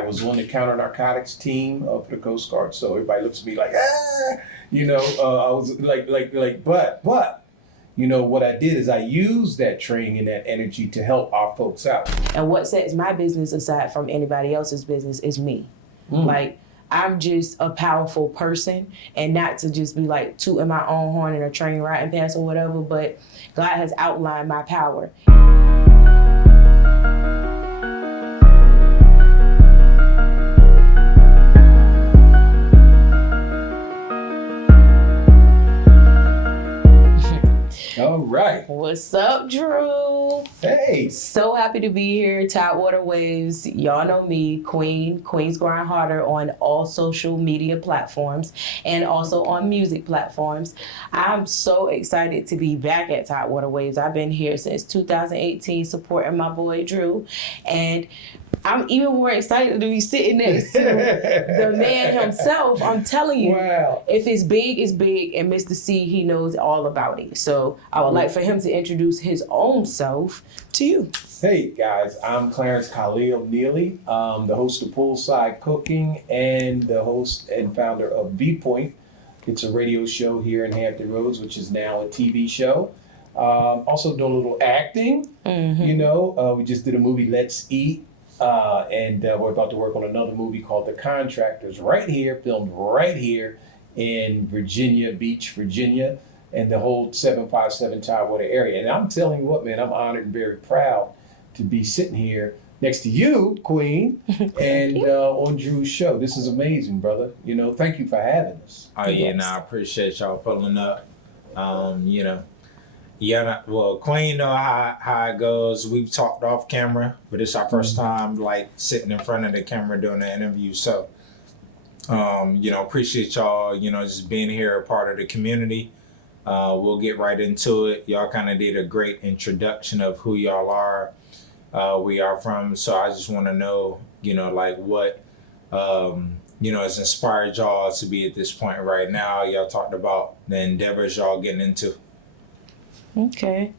I was on the counter narcotics team for the Coast Guard, so everybody looks at me like, I was but, what I did is I used that training and that energy to help our folks out. And what sets my business aside from anybody else's business is me. Like, I'm just a powerful person, and not to just be like tooting my own horn in a train riding pants or whatever, but God has outlined my power. All right. What's up, Drew? Hey. So happy to be here. Tidewater Waves. Y'all know me, Queen's Grind Harder on all social media platforms and also on music platforms. I'm so excited to be back at Tidewater Waves. I've been here since 2018 supporting my boy Drew, and I'm even more excited to be sitting next to the man himself. I'm telling you, wow. If it's big, it's big, and Mr. C, he knows all about it. So I would like for him to introduce his own self to you. Hey guys, I'm Clarence Khalil Neely, the host of Poolside Cooking and the host and founder of B-Point. It's a radio show here in Hampton Roads, which is now a TV show. Also doing a little acting. We just did a movie, Let's Eat. And we're about to work on another movie called The Contractors filmed right here in Virginia Beach, Virginia, and the whole 757 Tidewater area. And I'm telling you what, man, I'm honored and very proud to be sitting here next to you, Queen, and on Drew's show. This is amazing, brother. Thank you for having us. Oh, yeah, I appreciate y'all pulling up. Queen know how it goes. We've talked off camera, but it's our first time sitting in front of the camera doing the interview. So, appreciate y'all, just being here, a part of the community. We'll get right into it. Y'all kind of did a great introduction of who y'all are, where y'all from. So I just want to know, what, has inspired y'all to be at this point right now. Y'all talked about the endeavors y'all getting into. Okay,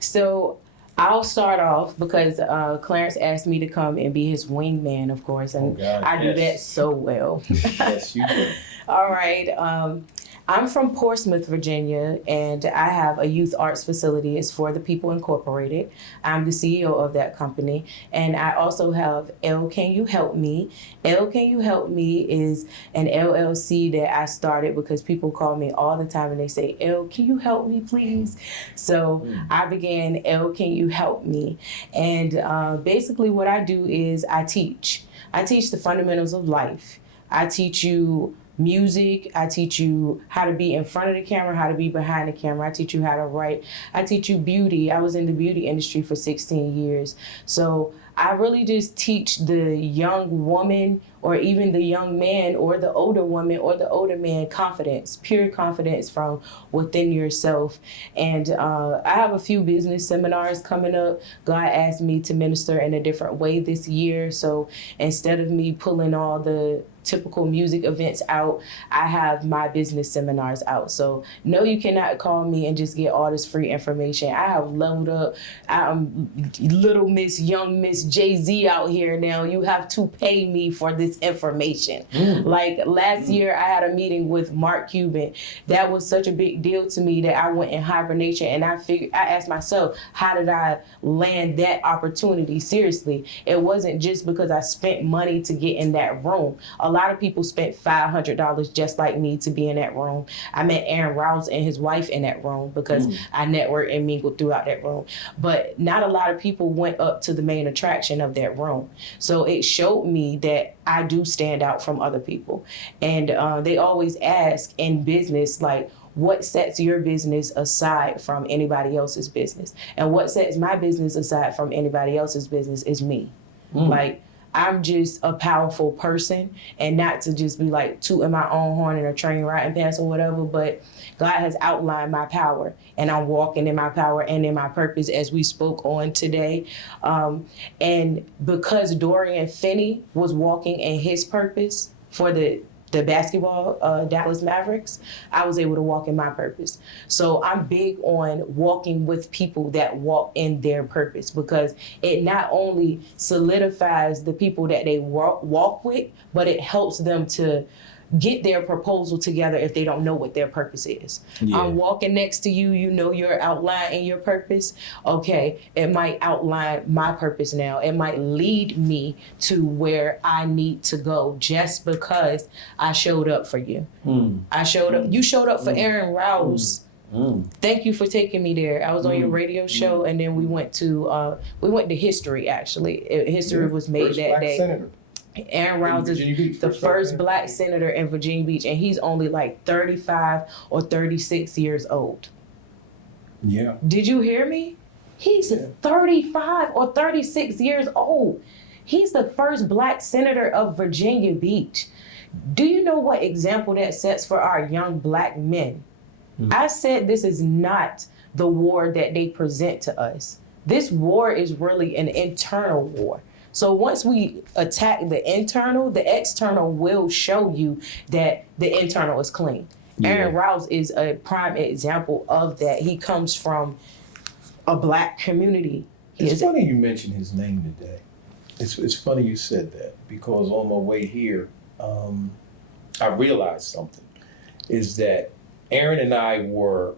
so I'll start off because Clarence asked me to come and be his wingman, of course, and do that so well. Yes, you do. All right. I'm from Portsmouth, Virginia, and I have a youth arts facility. It's For the People Incorporated. I'm the CEO of that company. And I also have L Can You Help Me? L Can You Help Me is an LLC that I started because people call me all the time and they say, L, can you help me, please? So I began L Can You Help Me? And basically what I do is I teach. I teach the fundamentals of life. I teach you music. I teach you how to be in front of the camera, how to be behind the camera. I teach you how to write. I teach you beauty. I was in the beauty industry for 16 years. So I really just teach the young woman or even the young man or the older woman or the older man confidence, pure confidence from within yourself. And I have a few business seminars coming up. God asked me to minister in a different way this year. So instead of me pulling all the typical music events out, I have my business seminars out. So no, you cannot call me and just get all this free information. I have leveled up. I'm little Miss, young Miss Jay-Z out here now. You have to pay me for this information. Like last year, I had a meeting with Mark Cuban. That was such a big deal to me that I went in hibernation, and I asked myself, how did I land that opportunity? Seriously, it wasn't just because I spent money to get in that room. A lot of people spent $500 just like me to be in that room. I met Aaron Rouse and his wife in that room because I networked and mingled throughout that room. But not a lot of people went up to the main attraction of that room. So it showed me that I do stand out from other people. And they always ask in business, like, what sets your business aside from anybody else's business? And what sets my business aside from anybody else's business is me. Like, I'm just a powerful person, and not to just be like tooting my own horn in a train riding pants or whatever, but God has outlined my power, and I'm walking in my power and in my purpose as we spoke on today. And because Dorian Finney was walking in his purpose for the the basketball Dallas Mavericks, I was able to walk in my purpose. So I'm big on walking with people that walk in their purpose, because it not only solidifies the people that they walk with, but it helps them to get their proposal together if they don't know what their purpose is. Yeah. I'm walking next to you, you know your outline and your purpose. Okay, it might outline my purpose now. It might lead me to where I need to go just because I showed up for you. I showed up. You showed up for Aaron Rouse. Thank you for taking me there. I was on your radio show, and then we went to history. Actually, history was made First that black day. senator. Aaron Rouse is the first black senator in Virginia Beach, and he's only like 35 or 36 years old. Yeah. Did you hear me? He's 35 or 36 years old. He's the first black senator of Virginia Beach. Do you know what example that sets for our young black men? I said this is not the war that they present to us. This war is really an internal war. So once we attack the internal, the external will show you that the internal is clean. Yeah. Aaron Rouse is a prime example of that. He comes from a black community. It's funny you mentioned his name today. It's funny you said that, because on my way here, I realized something. Is that Aaron and I were,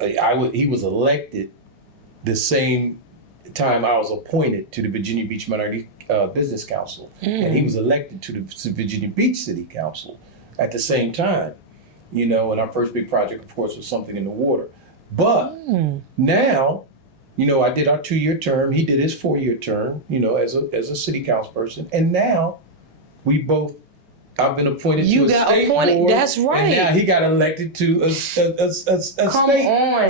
he was elected the same time I was appointed to the Virginia Beach Minority Business Council, and he was elected to the Virginia Beach City Council at the same time. You know, and our first big project, of course, was Something in the Water. But now, you know, I did our 2-year term. He did his 4-year term, you know, as a city council person. And now we both, I've been appointed to a state board. That's right. And now he got elected to a state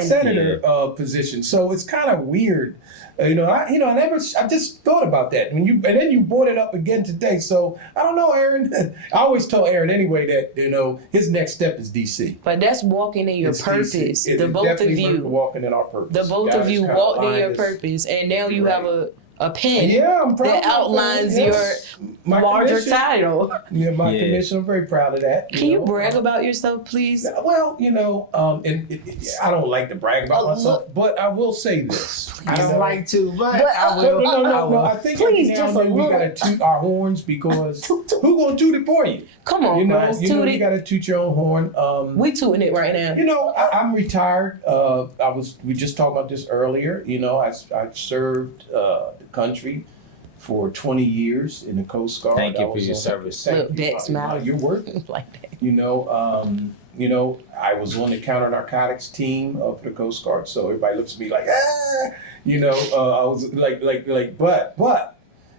senator position. So it's kind of weird. I just thought about that and then you brought it up again today. So I don't know, Aaron. I always tell Aaron anyway that, you know, his next step is DC. But that's walking in your purpose. The both of you walking in our purpose. The both of you walked in your purpose, and now you have a pen that outlines your larger title. Yeah, my commission. I'm very proud of that. Can you brag about yourself, please? Well, you know, I don't like to brag about myself, but I will say this. I don't like to, but I will. No. I think please, just a we gotta toot our horns, because who gonna toot it for you? Come on, you know, you gotta toot your own horn. We tooting it right now. You know, I'm retired. We just talked about this earlier. You know, I served the country for 20 years in the Coast Guard. Thank you for your service. You're working like that. You know, I was on the counter narcotics team for the Coast Guard, so everybody looks at me like, you know, I was like, but,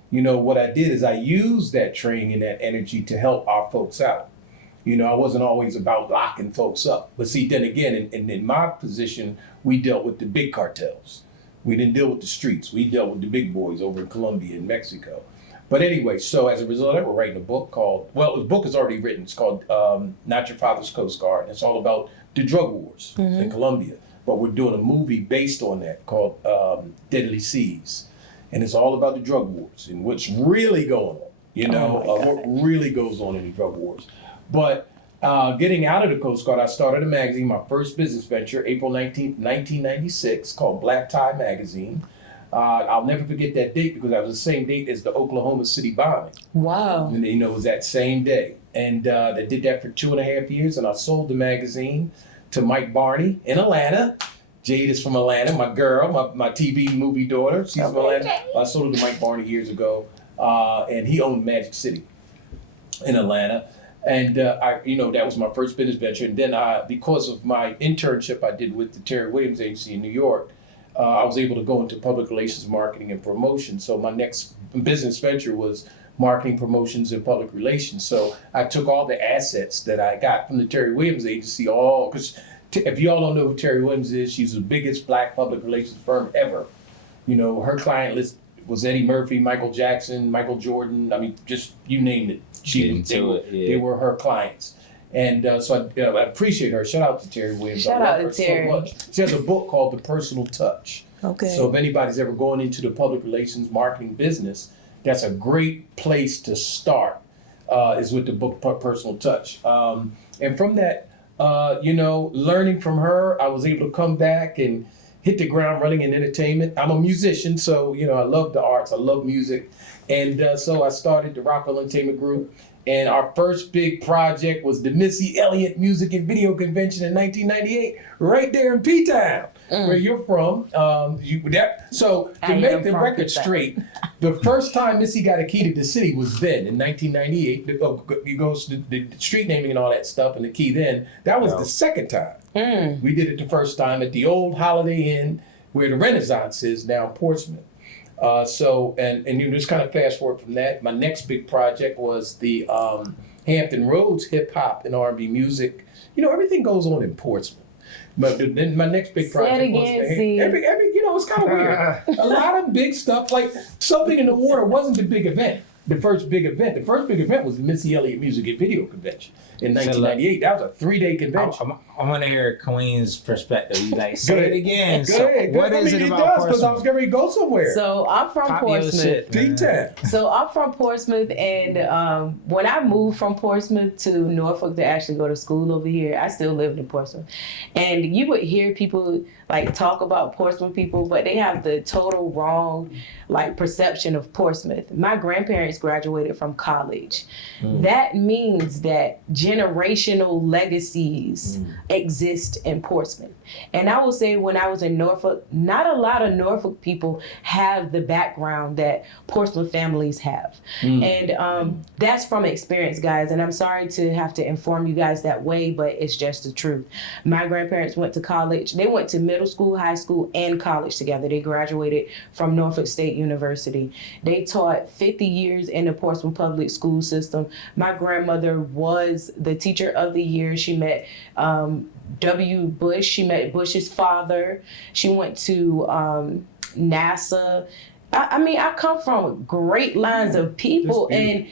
you know, what I did is I used that training and that energy to help our folks out. You know, I wasn't always about locking folks up. But see, then again, in my position, we dealt with the big cartels. We didn't deal with the streets. We dealt with the big boys over in Colombia and Mexico. But anyway, so as a result, we're writing a book called, the book is already written. It's called Not Your Father's Coast Guard. And it's all about the drug wars in Colombia. But we're doing a movie based on that called Deadly Seas. And it's all about the drug wars and what's really going on, you know, what really goes on in the drug wars. But getting out of the Coast Guard, I started a magazine, my first business venture, April 19th, 1996, called Black Tie Magazine. I'll never forget that date, because that was the same date as the Oklahoma City bombing. Wow. And, you know, it was that same day. And they did that for 2.5 years, and I sold the magazine to Mike Barney in Atlanta. Jade is from Atlanta, my girl, my TV movie daughter. She's from Atlanta. I sold it to Mike Barney years ago, and he owned Magic City in Atlanta. And you know, that was my first business venture. And then because of my internship I did with the Terry Williams Agency in New York, I was able to go into public relations, marketing, and promotion. So my next business venture was marketing, promotions, and public relations. So I took all the assets that I got from the Terry Williams Agency, because if you all don't know who Terry Williams is, she's the biggest black public relations firm ever. You know, her client list was Eddie Murphy, Michael Jackson, Michael Jordan. I mean, just you name it. They were her clients. And so I appreciate her. Shout out to Terry Williams. Shout out to Terry. So much. She has a book called The Personal Touch. Okay. So if anybody's ever going into the public relations marketing business, that's a great place to start. is with the book Personal Touch. And from that, learning from her, I was able to come back and hit the ground running in entertainment. I'm a musician, so, I love the arts, I love music. And so I started the Rockville Entertainment Group. And our first big project was the Missy Elliott Music and Video Convention in 1998, right there in P-Town, where you're from. So to make the record straight, the first time Missy got a key to the city was then in 1998. You go to the street naming and all that stuff, and the key then. That was the second time. We did it the first time at the old Holiday Inn, where the Renaissance is now in Portsmouth. And you just kind of fast forward from that. My next big project was the Hampton Roads hip hop and R&B music. Everything goes on in Portsmouth. But then my next big project was it's kind of weird. A lot of big stuff, like Something in the Water wasn't the big event. The first big event was the Missy Elliott Music and Video Convention in 1998. That was a 3-day convention. I want to hear Queen's perspective. You say it again. What is it about Portsmouth? Because I was going to go somewhere. So I'm from Portsmouth. So I'm from Portsmouth, and when I moved from Portsmouth to Norfolk to actually go to school over here, I still lived in Portsmouth. And you would hear people talk about Portsmouth people, but they have the total wrong perception of Portsmouth. My grandparents graduated from college. That means that generational legacies exist in Portsmouth. And I will say, when I was in Norfolk, not a lot of Norfolk people have the background that Portsmouth families have. And that's from experience, guys. And I'm sorry to have to inform you guys that way, but it's just the truth. My grandparents went to college. They went to middle school, high school, and college together. They graduated from Norfolk State University. They taught 50 years in the Portsmouth public school system. My grandmother was the teacher of the year. She met W. Bush. She met Bush's father. She went to NASA. I come from great lines of people, and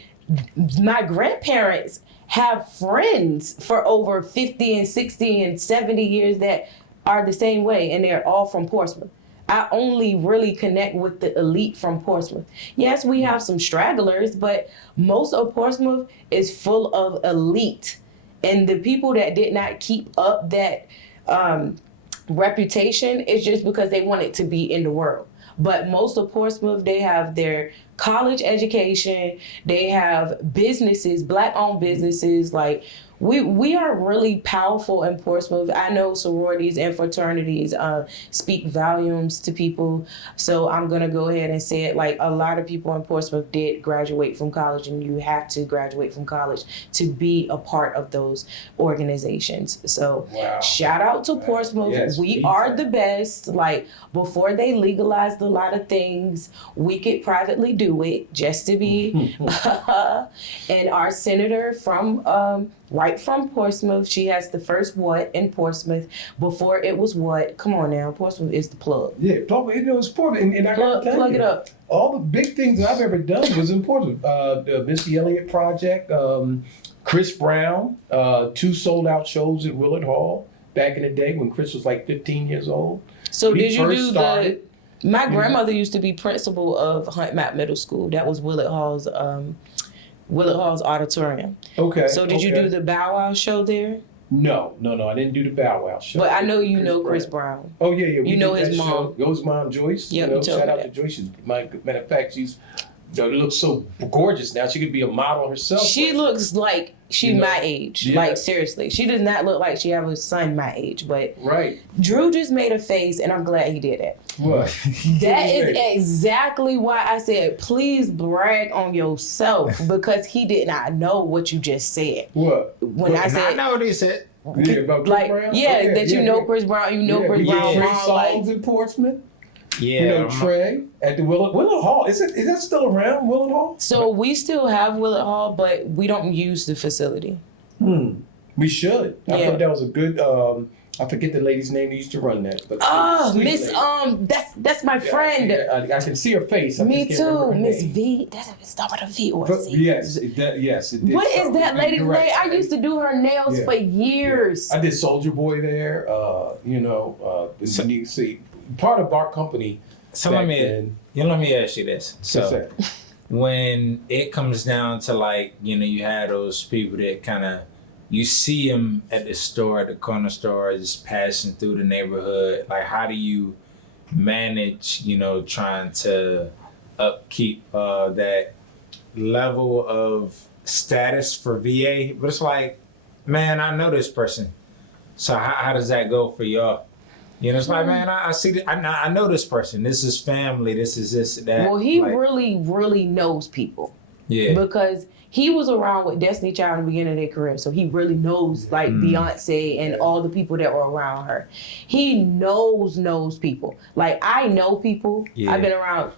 my grandparents have friends for over 50 and 60 and 70 years that are the same way, and they're all from Portsmouth. I only really connect with the elite from Portsmouth. Yes, we have some stragglers, but most of Portsmouth is full of elite. And the people that did not keep up that reputation is just because they wanted to be in the world. But most of Portsmouth, they have their college education, they have businesses, Black-owned businesses. We are really powerful in Portsmouth. I know sororities and fraternities speak volumes to people. So I'm going to go ahead and say it. A lot of people in Portsmouth did graduate from college, and you have to graduate from college to be a part of those organizations. So shout out to Portsmouth. Yes, we are the best. Before they legalized a lot of things, we could privately do it just to be. And our senator from right from Portsmouth. She has the first what in Portsmouth before it was what. Come on now, Portsmouth is the plug. Yeah, it's Portsmouth. And I gotta tell plug you, it up. All the big things I've ever done was in Portsmouth. The Missy Elliott Project, Chris Brown, 2 sold-out shows at Willard Hall back in the day when Chris was 15 years old. So did you do my grandmother used to be principal of Hunt Map Middle School. That was Willard Hall's auditorium. Okay. So did you do the Bow Wow show there? No, I didn't do the Bow Wow show. But I know you know Chris Brown. Oh yeah. You know his mom. His mom Joyce. Yep, shout out to Joyce. Matter of fact, she's looks so gorgeous now. She could be a model herself. She looks like she's my age. Yeah. Seriously, she does not look like she have a son my age. But Drew just made a face, and I'm glad he did it. What? That is exactly why I said, please brag on yourself, because he did not know what you just said. What? I said, I know what he said. Yeah, about Chris Brown? You know Chris Brown. You know Chris Brown. 3 songs in Portsmouth. Yeah. Trey at the Willard Hall. Is that still around, Willard Hall? So we still have Willard Hall, but we don't use the facility. We should. I thought that was a good. I forget the lady's name that used to run that. But Miss that's my friend. I can see her face. Me too, Miss V. That start with a V or a C. Yes, it did. What is that lady's name? I used to do her nails for years. I did Soldier Boy there. See, part of our company. So let me ask you this. So when it comes down to like, you have those people that kind of, you see them at the store, at the corner store, just passing through the neighborhood. Like, how do you manage, trying to upkeep that level of status for VA? But it's like, man, I know this person. So how does that go for y'all? It's like, man, I see that. I know this person. This is family. This is this, that. Well, he like, really, really knows people. Yeah. Because he was around with Destiny Child in the beginning of their career. So he really knows like Beyonce and all the people that were around her. He knows people. Like, I know people. Yeah. I've been around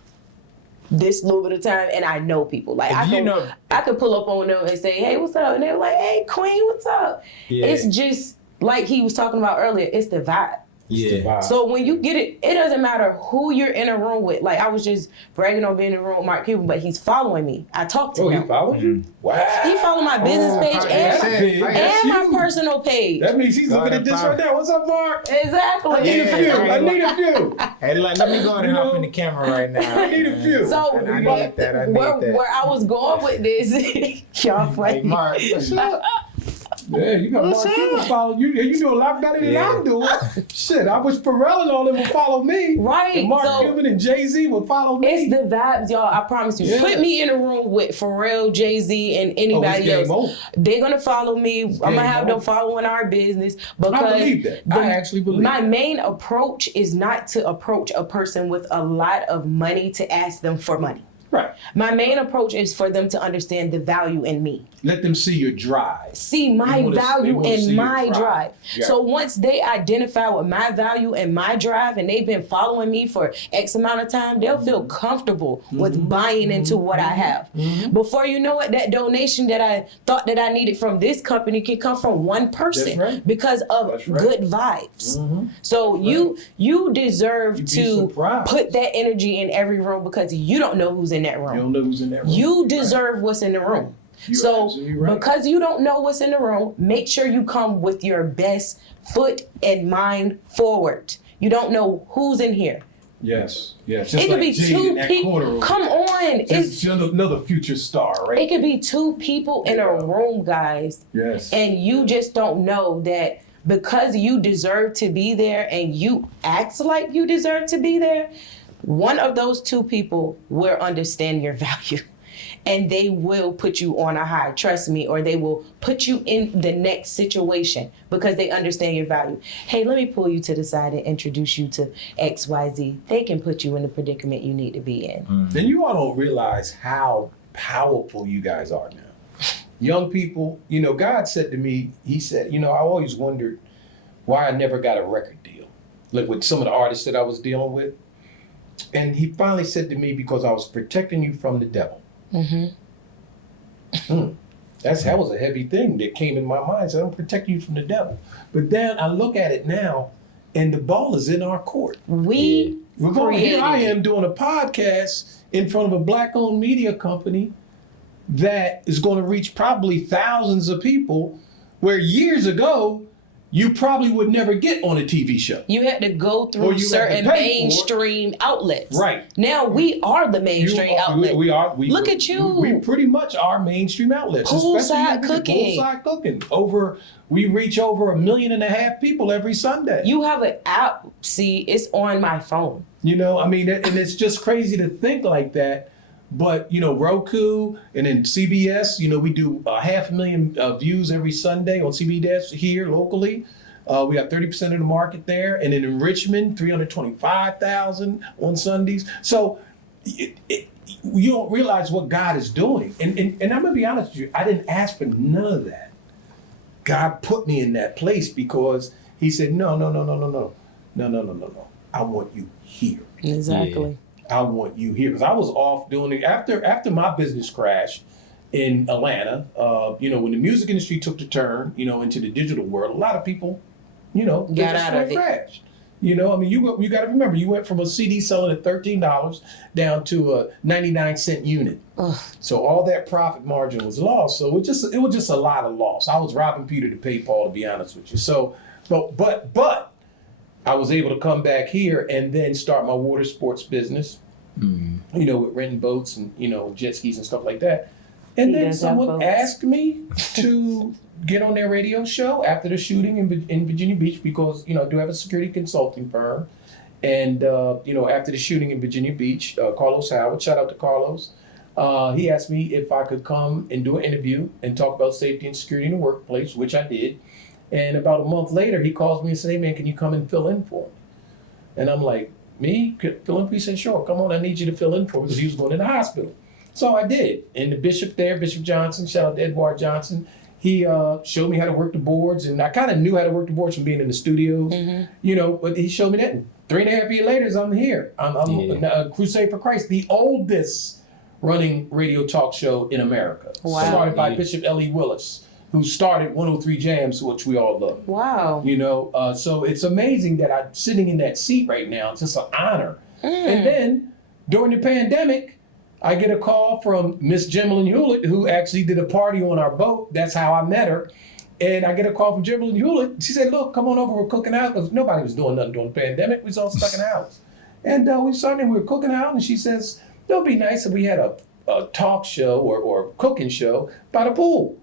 this little bit of time and I know people. Like, I could pull up on them and say, hey, what's up? And they're like, hey, Queen, what's up? Yeah. It's just like he was talking about earlier. It's the vibe. Yeah. So when you get it, it doesn't matter who you're in a room with. Like, I was just bragging on being in a room with Mark Cuban, but he's following me. I talked to him. He follows you? Wow. He followed my business page and my personal page. That means he's looking at this right now. What's up, Mark? Exactly. I need a few. I need a few. Hey, let me go ahead and hop in the camera right now. I need a few. So I need that. where I was going with this, y'all funny. Hey, Mark, what's up? Yeah, you got Mark Cuban follow you. You do a lot better than I'm doing. Shit, I wish Pharrell and all them would follow me. Right. And Mark So, Cuban and Jay-Z would follow me. it's the vibes, y'all. I promise you. Yeah. Put me in a room with Pharrell, Jay-Z, and anybody it's game else. over. They're gonna follow me. I'm gonna have them following our business because I believe that. I actually believe my that. main approach is not to approach a person with a lot of money to ask them for money. Right. My main approach is for them to understand the value in me. Let them see your drive. See my value they wanna see and your my drive. drive. Yeah. So once they identify with my value and my drive and they've been following me for X amount of time, they'll feel comfortable with buying into what I have. Before you know it, that donation that I thought that I needed from this company can come from one person That's right. because of That's right. good vibes. So you deserve You'd be to surprised. put that energy in every room because you don't know who's in that room. You don't know who's in that room. You deserve what's in the room. You're So absolutely right. because you don't know what's in the room, make sure you come with your best foot and mind forward. You don't know who's in here. Yes. Just It could like be Jade in two that people. corner. Come on. It's another future star, right? It could be two people in a room, guys. Yes. And you just don't know that because you deserve to be there and you act like you deserve to be there, one of those two people will understand your value. And they will put you on a high, trust me, or they will put you in the next situation because they understand your value. Hey, let me pull you to the side and introduce you to XYZ. They can put you in the predicament you need to be in. Then you all don't realize how powerful you guys are now. Young people, God said to me, he said, I always wondered why I never got a record deal. Like with some of the artists that I was dealing with. And he finally said to me, because I was protecting you from the devil. That was a heavy thing that came in my mind. So I'm protecting you from the devil. But then I look at it now, and the ball is in our court. We're going. Here I am doing a podcast in front of a black-owned media company that is going to reach probably thousands of people, where years ago you probably would never get on a TV show. You had to go Or through you had to certain pay for it. mainstream outlets. Right. Now we are the mainstream outlet. We are. Look at you. We pretty much are mainstream outlets. Poolside especially cooking. Poolside cooking. We reach over 1.5 million people every Sunday. You have an app. See, it's on my phone. And it's just crazy to think like that. But, Roku and then CBS, we do 500,000 views every Sunday on CBS here locally. We got 30% of the market there. And then in Richmond, 325,000 on Sundays. So you don't realize what God is doing. And I'm going to be honest with you, I didn't ask for none of that. God put me in that place because he said, no. I want you here. Exactly. I want you here. Because I was off doing it after my business crash in Atlanta, when the music industry took the turn, into the digital world, a lot of people, got out of it. Crashed. You got to remember, you went from a CD selling at $13 down to a 99-cent unit. Ugh. So all that profit margin was lost. So it was just a lot of loss. I was robbing Peter to pay Paul, to be honest with you. So, but I was able to come back here and then start my water sports business. you know, with renting boats and, you know, jet skis and stuff like that. And He then does have someone boats. asked me to get on their radio show after the shooting in Virginia Beach because, you know, I do have a security consulting firm. And, you know, after the shooting in Virginia Beach, Carlos Howard, shout out to Carlos, he asked me if I could come and do an interview and talk about safety and security in the workplace, which I did. And about a month later, he calls me and says, hey, man, can you come and fill in for me? And I'm like, me? Fill in? He said, sure, come on, I need you to fill in for me because he was going to the hospital. So I did. And the bishop there, Bishop Johnson, shout out to Edward Johnson, he showed me how to work the boards. And I kind of knew how to work the boards from being in the studios, you know, but he showed me that. And 3.5 years later, I'm here. I'm Crusade for Christ, the oldest running radio talk show in America. Wow. Started by Bishop L.E. Willis, who started 103 Jams, which we all love. Wow. You know, so it's amazing that I'm sitting in that seat right now. It's just an honor. And then during the pandemic, I get a call from Miss Jimlyn Hewlett, who actually did a party on our boat. That's how I met her. And I get a call from Jimlyn Hewlett. She said, look, come on over, we're cooking out. Because nobody was doing nothing during the pandemic. We was all stuck in the house. And we started, we were cooking out, and she says, it would be nice if we had a talk show or cooking show by the pool.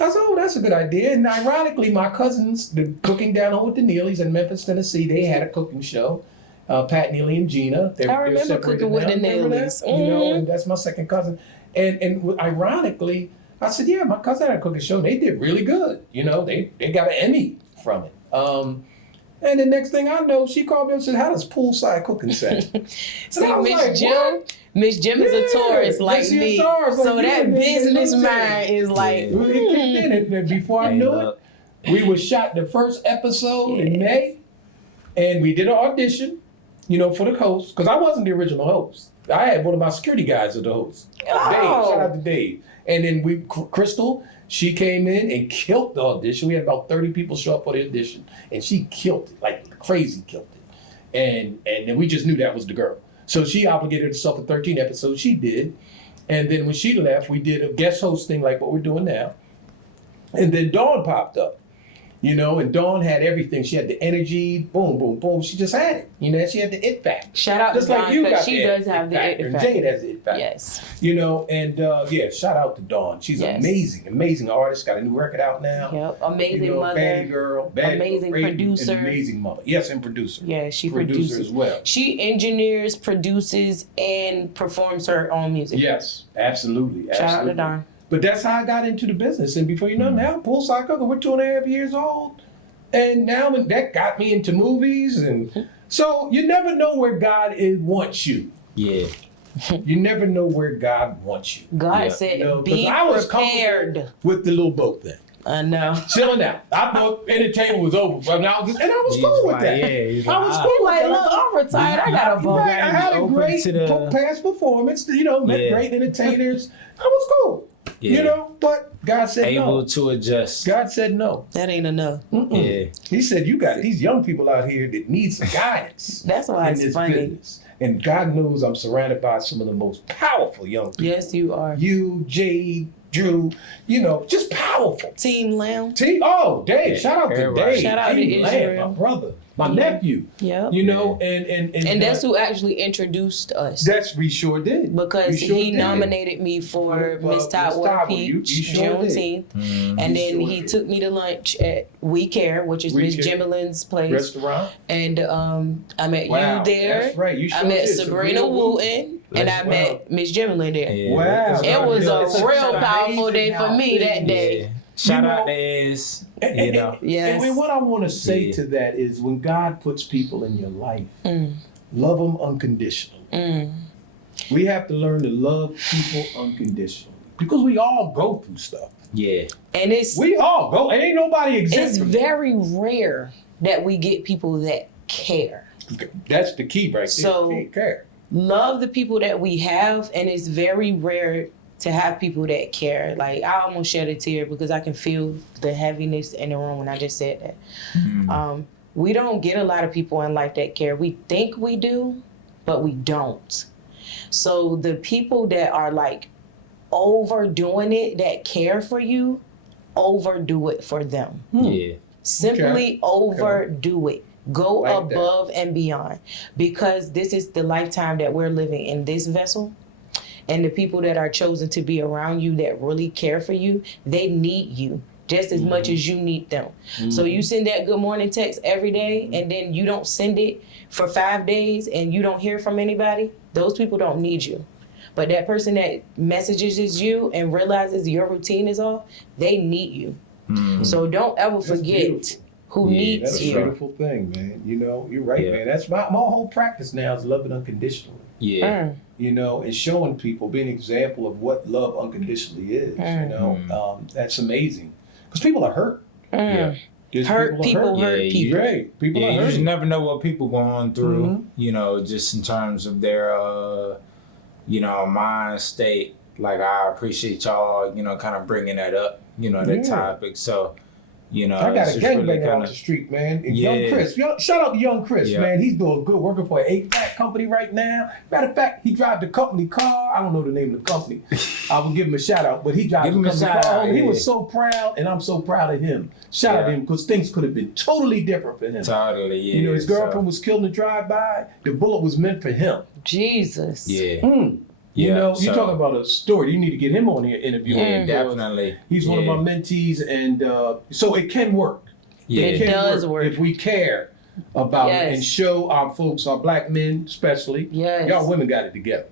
I said, oh, that's a good idea. And ironically, my cousins, the cooking down home with the Neelys in Memphis, Tennessee, they had a cooking show. Pat Neely and Gina. I remember cooking with the Neelys. You know, and that's my second cousin. And ironically, I said, yeah, my cousin had a cooking show. They did really good. You know, they got an Emmy from it. And the next thing I know, she called me and said, how does Poolside cooking sound? See, Miss Jim is a Taurus like me. So that business mind is like, It kicked in. And before I knew it, we were shot the first episode in May. And we did an audition, you know, for the host. Because I wasn't the original host. I had one of my security guys as the host. Dave, shout out to Dave. And then Crystal, she came in and killed the audition. We had about 30 people show up for the audition. And she killed it, like crazy killed it. And then we just knew that was the girl. So she obligated herself to 13 episodes. She did. And then when she left, we did a guest hosting like what we're doing now. And then Dawn popped up. You know, and Dawn had everything. She had the energy, boom, boom, boom. She just had it. You know, she had the it factor. Shout out just to like Dawn, you because got she does have the it factor. Jade has the it factor. Yes. You know, and yeah, shout out to Dawn. She's amazing, amazing artist. Got a new record out now. Yep, amazing you know, mother. Baddie girl, Amazing producer. An amazing mother. Yes, and producer. Yeah, she producer as well. She engineers, produces, and performs her own music. Yes, absolutely. Shout out to Dawn. But that's how I got into the business. And before you know, now Poolside Cooking, we're 2.5 years old. And now that got me into movies. And so you never know where God wants you. Yeah. You never know where God wants you. God said, you know, be I was prepared. With the little boat thing. I know. Chilling out. I thought entertainment was over. And I was cool with that. Yeah, I was cool Like, with look, that. I'm retired. I got a boat. Right, I had a great past performance. You know, met great entertainers. I was cool. Yeah. You know, but God said no. Able to adjust. God said no. That ain't enough. Yeah. He said, you got these young people out here that need some guidance. That's why in it's this funny. business. And God knows I'm surrounded by some of the most powerful young people. Yes, you are. You, Jade, Drew, you know, just powerful. Team Lamb. Dave. Yeah, Shout out to everybody. Dave. Shout out to Team Lamb, Israel. my brother, my nephew. Yep. You know, and that's who actually introduced us. we sure did. Because We sure he did. nominated me for Miss Todd Todd, Peach, you sure Juneteenth. Mm-hmm. And then sure he did. took me to lunch at We Care, which is We Miss Care. Jimmelin's place. Restaurant. And I met Wow, you there. that's right. You sure I met did. Sabrina Wooten. And I met Miss Jimmelin there. Yeah. Wow. It was It's a real amazing powerful day how for me that day. Yeah. Shout You out know- to Ez. And, You know. Yes. and what I want to say Yeah. to that is when God puts people in your life, Mm. love them unconditionally. Mm. We have to learn to love people unconditionally because we all go through stuff. Yeah. And We all go. Ain't nobody exempt it's from that. very rare that we get people that care. That's the key right there. So- Take care. Love the people that we have, and it's very rare to have people that care. Like, I almost shed a tear because I can feel the heaviness in the room when I just said that. Mm-hmm. We don't get a lot of people in life that care. We think we do, but we don't. So the people that are like overdoing it, that care for you, overdo it for them. Yeah. Simply overdo it. Go Like that. above and beyond, because this is the lifetime that we're living in this vessel. And the people that are chosen to be around you that really care for you, they need you just as much as you need them. So you send that good morning text every day and then you don't send it for 5 days and you don't hear from anybody, those people don't need you. But that person that messages you and realizes your routine is off, they need you. So don't ever forget beautiful. who needs That's a you. beautiful thing, man. You know, you're right, man. That's my whole practice now is loving unconditionally. Yeah. You know, and showing people, being an example of what love unconditionally is. You know, that's amazing because people are hurt. Yeah. There's Hurt people, Yeah, hurt you- people. Right. People Yeah, are you hurt. just never know what people going through, you know, just in terms of their, you know, mind state. Like, I appreciate y'all, you know, kind of bringing that up, you know, that Yeah. topic. So, you know, I got it's a just really gangbanger kind off the of, street, man. And Yeah. Young Chris. Shout out to Young Chris, Yeah. man. He's doing good working for an HVAC company right now. Matter of fact, he drives the company car. I don't know the name of the company. I will give him a shout out, but he drives Give the him a company shout car. out, He yeah. was so proud, and I'm so proud of him. Shout out to Yeah. him because things could have been totally different for him. totally, yeah. You know, his girlfriend was killed in a drive-by. The bullet was meant for him. Jesus. Yeah. You Yeah, know, you so- talk about a story. You need to get him on here interviewing. Yeah, because definitely. He's one of Yeah. my mentees, and so it can work. Yeah. It does work. if we care about Yes. it and show our folks, our black men especially. Yes. Y'all women got it together.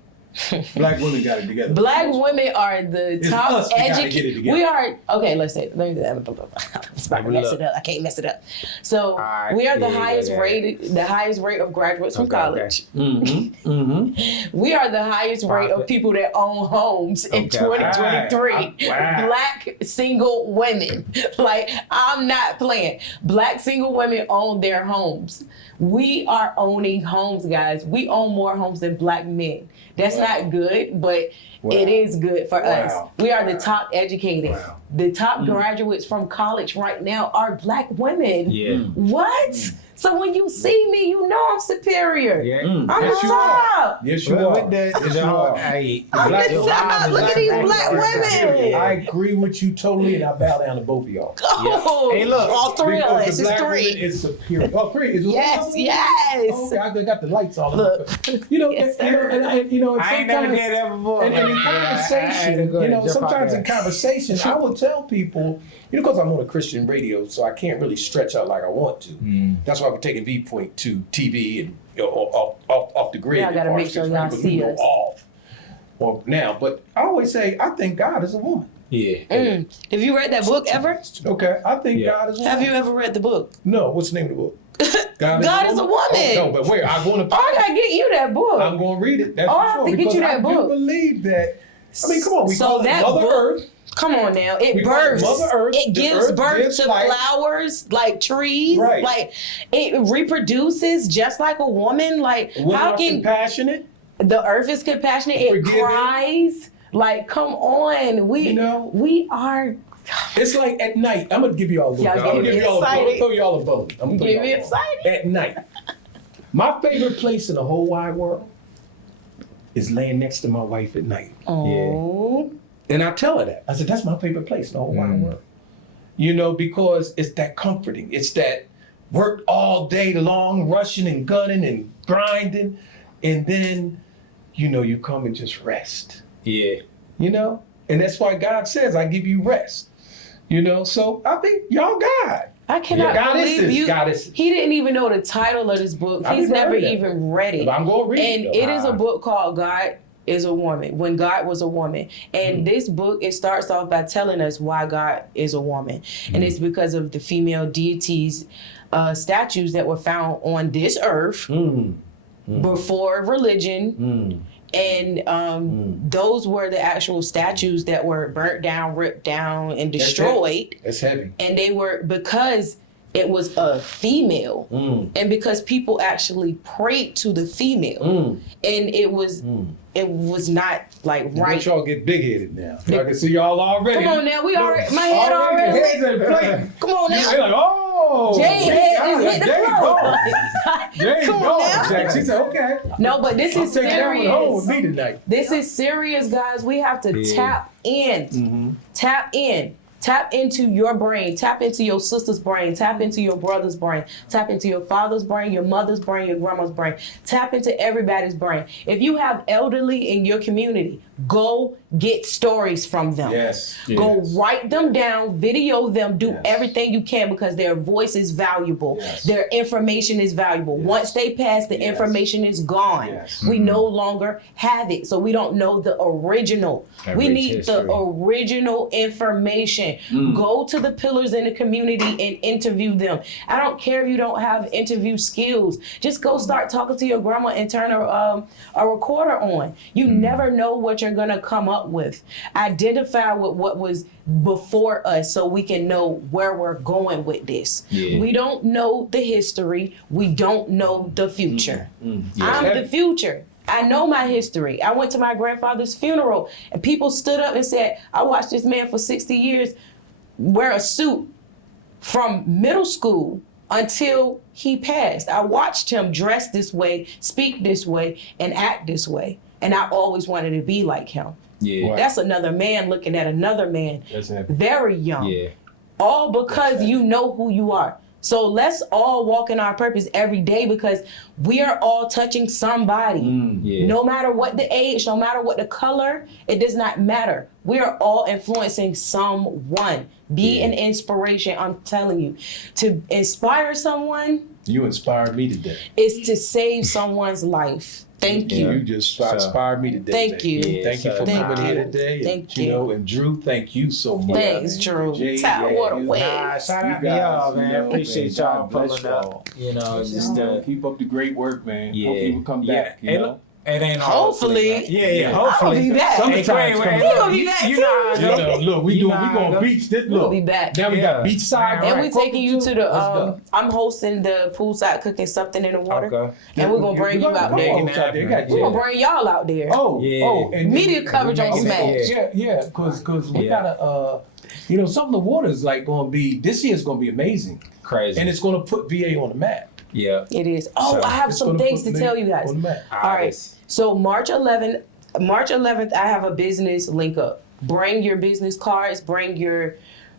Black women got it together. Black women are the It's top us that gotta get it educated. together. We are okay. Let's say. Let me do that. I'm about to mess it up. I can't mess it up. So Alright, we are the yeah, highest yeah. rated, the highest rate of graduates from Okay, college. Mm-hmm. Mm-hmm. We are the highest rate of Profit. people that own homes in Okay. 2023. Wow. Black single women. Like, I'm not playing. Black single women own their homes. We are owning homes, guys. We own more homes than black men. That's Wow. not good, but Wow. it is good for us. Wow. We are the top educated. Wow. The top graduates from college right now are black women. Yeah. What? So when you see me, you know I'm superior. Yeah. I'm Yes, the you are. top. Yes, you Well, are. with the, Yes, the you whole, are. hey, I'm Black- the top. Look at these black women. I agree with you totally, and I bow down to both of y'all. Oh, Hey, look, all three of Because us. the It's black woman three. is superior. Oh, three. Is it Yes, one? yes. Okay, I got the lights all Look. You know, Yes, and, sir. you know, and I ain't never sometimes- did that before. And in Yeah, I had conversation, to go you and know, jump out sometimes there. in conversation, I will tell people, you know, because I'm on a Christian radio, so I can't really stretch out like I want to. That's why we're taking Viewpoint to TV and off the grid. Yeah, I gotta as far make as sure Christian y'all radio, 'cause we see go us. off. Well, now, but I always say, I think God is a woman. Yeah. Have you read that book ever? Okay, I think Yeah. God is a woman. Have you ever read the book? No, what's the name of the book? God is a woman. Oh, no, but wait, I'm going to. Oh, I gotta get you that book. I'm going to read it. That's Oh, I for have sure, to get because you that I book. do believe that. I mean, come on, we So call it that Mother book- Earth. Come on now. We It call it births. Mother Earth. It The gives earth birth gives to life. flowers, like trees. Right. Like, it reproduces just like a woman. Like, Women how are can compassionate? the earth is compassionate? It Forgiving. cries. Like, come on. You know? We are. It's like at night. I'm gonna give y'all a little. Y'all I'm gonna getting give y'all a bone. I'm excited. gonna throw y'all a bone. I'm gonna throw Get y'all me a bone. excited. At night, my favorite place in the whole wide world is laying next to my wife at night. Oh. And I tell her that. I said, that's my favorite place in the whole wide world. You know, because it's that comforting. It's that work all day long, rushing and gunning and grinding. And then, you know, you come and just rest. Yeah. You know? And that's why God says, I give you rest. You know? So I think y'all God. I cannot believe Goddesses, you. goddesses. He didn't even know the title of this book. I've He's never never heard that. even read it. But I'm going to read And it. it is a book called God is a Woman, When God Was a Woman. And this book, it starts off by telling us why God is a woman. And it's because of the female deities, statues that were found on this earth before religion. And those were the actual statues that were burnt down, ripped down, and destroyed. It's heavy. And they were because it was a female, and because people actually prayed to the female, and it was not like Right. right. Y'all get big-headed now. I can see y'all already. Come on now, we already my head already. The heads are inflated. Come on now. They're like, oh. Jay head just hit the Jay floor. gone. Jay Come on gone. now. Jack. She said, okay. No, but this I'll is take that one home with serious. me tonight. This is serious, guys. We have to tap in. Tap in Tap into your brain. Tap into your sister's brain. Tap into your brother's brain. Tap into your father's brain, your mother's brain, your grandma's brain. Tap into everybody's brain. If you have elderly in your community, go get stories from them. Yes. Go write them down, video them, do everything you can because their voice is valuable. Yes. Their information is valuable. Once they pass, the information is gone. Yes. We no longer have it. So we don't know the original. We need the original information. Go to the pillars in the community and interview them. I don't care if you don't have interview skills. Just go start talking to your grandma and turn a recorder on. You never know what you're gonna come up with. Identify with what was before us so we can know where we're going with this. We don't know the history. We don't know the future. I'm the future. I know my history. I went to my grandfather's funeral and people stood up and said, I watched this man for 60 years wear a suit from middle school until he passed. I watched him dress this way, speak this way, and act this way. And I always wanted to be like him. That's another man looking at another man, very young. All because you know who you are. So let's all walk in our purpose every day because we are all touching somebody. No matter what the age, no matter what the color, it does not matter. We are all influencing someone. Be an inspiration, I'm telling you. To inspire someone. You inspired me today. Is to save someone's life. Thank you. You just inspired me today. Thank you. Thank you for coming here today. Thank you. Know, and Drew, thank you so much. Thanks, Drew. What a way. Shout out to y'all, man. Appreciate y'all pulling up. You know, just keep up the great work, man. Hopefully we'll come back. You know? It ain't hopefully. Hopefully. I'll be back. Sometimes we gonna be back too. Look, we going beach. We'll be back. Then we got beachside. And we taking you to the, I'm hosting the poolside cooking something in the water. And we're going to bring you out there. We're going to bring y'all out there. And media coverage on Smash. Yeah, because we got to, some of the water is like going to be, this year is going to be amazing. Crazy. And it's going to put VA on the map. Yeah. It is. I have some things to tell you guys. All right. So March 11th, I have a business link up. Bring your business cards, bring your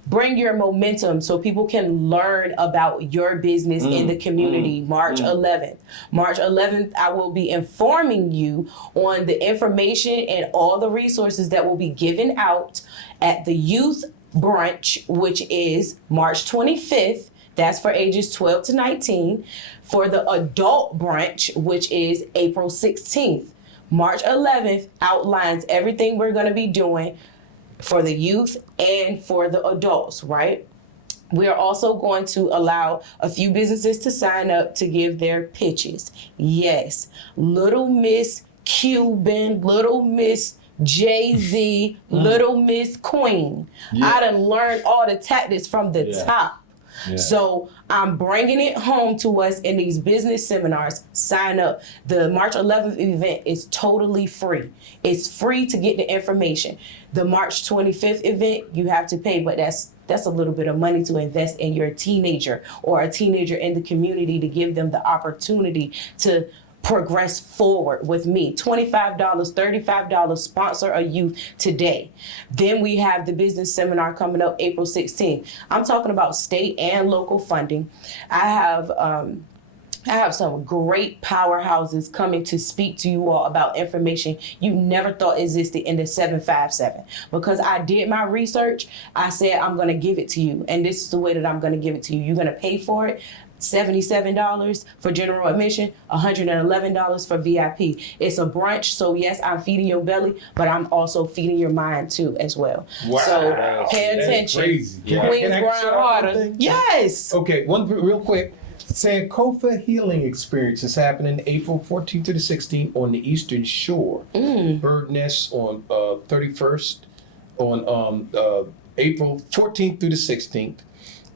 momentum so people can learn about your business in the community. March 11th. March 11th, I will be informing you on the information and all the resources that will be given out at the youth brunch, which is March 25th. That's for ages 12 to 19. For the adult brunch, which is April 16th. March 11th outlines everything we're going to be doing for the youth and for the adults, right? We are also going to allow a few businesses to sign up to give their pitches. Yes, Little Miss Cuban, Little Miss Jay-Z, Little Miss Queen. I done learned all the tactics from the top. So I'm bringing it home to us in these business seminars. Sign up. The March 11th event is totally free. It's free to get the information. The March 25th event, you have to pay, but that's a little bit of money to invest in your teenager or a teenager in the community to give them the opportunity to progress forward with me. $25, $35, sponsor a youth today. Then we have the business seminar coming up April 16th. I'm talking about state and local funding. I have some great powerhouses coming to speak to you all about information you never thought existed in the 757. Because I did my research, I said I'm going to give it to you. And this is the way that I'm going to give it to you. You're going to pay for it. $77 for general admission, $111 for VIP. It's a brunch, so yes, I'm feeding your belly, but I'm also feeding your mind too as well. Wow. So pay attention. Crazy. Queens grind harder. Yes. Okay, one real quick. Sankofa Healing Experience is happening April 14th to the 16th on the Eastern Shore. Bird Nest on 31st, on April 14th through the 16th.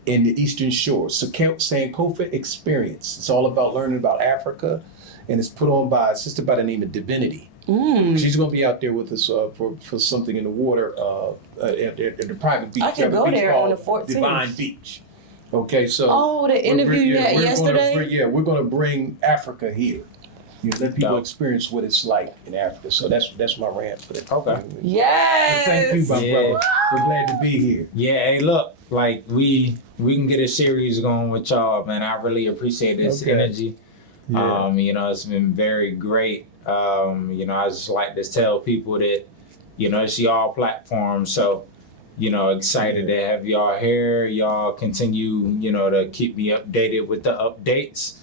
In the Eastern Shore. So Sankofa Experience. It's all about learning about Africa, and it's put on by a sister by the name of Divinity. She's going to be out there with us for something in the water at the private beach. I can go there on the 14th. Divine Beach. Okay, so the interview you had yesterday. We're going to bring Africa here. Let people experience what it's like in Africa. So that's my rant for that. Okay. Yes. Thank you, my brother. We're glad to be here. Yeah, hey, look, like we can get a series going with y'all, man. I really appreciate this Okay. energy. Yeah. You know, it's been very great. You know, I just like to tell people that, you know, it's y'all platform. So, you know, excited to have y'all here. Y'all continue, you know, to keep me updated with the updates.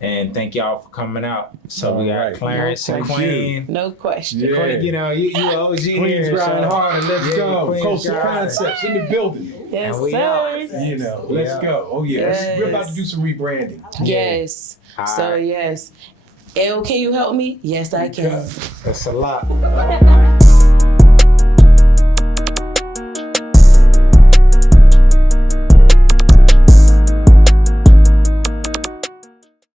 And thank y'all for coming out. So we got All right. Clarence and Thank you. Queen. No question. Yeah. Queen, you know, you OG Queen's here. grinding so- hard. Let's Yeah, go. Queen's Coastal grinding. Concepts in the building. Yes, And we sir. out. You know, let's Yeah. go. Oh yeah, Yes. we're about to do some rebranding. Yes. All So right. yes. Elle, can you help me? Yes, I can. That's a lot.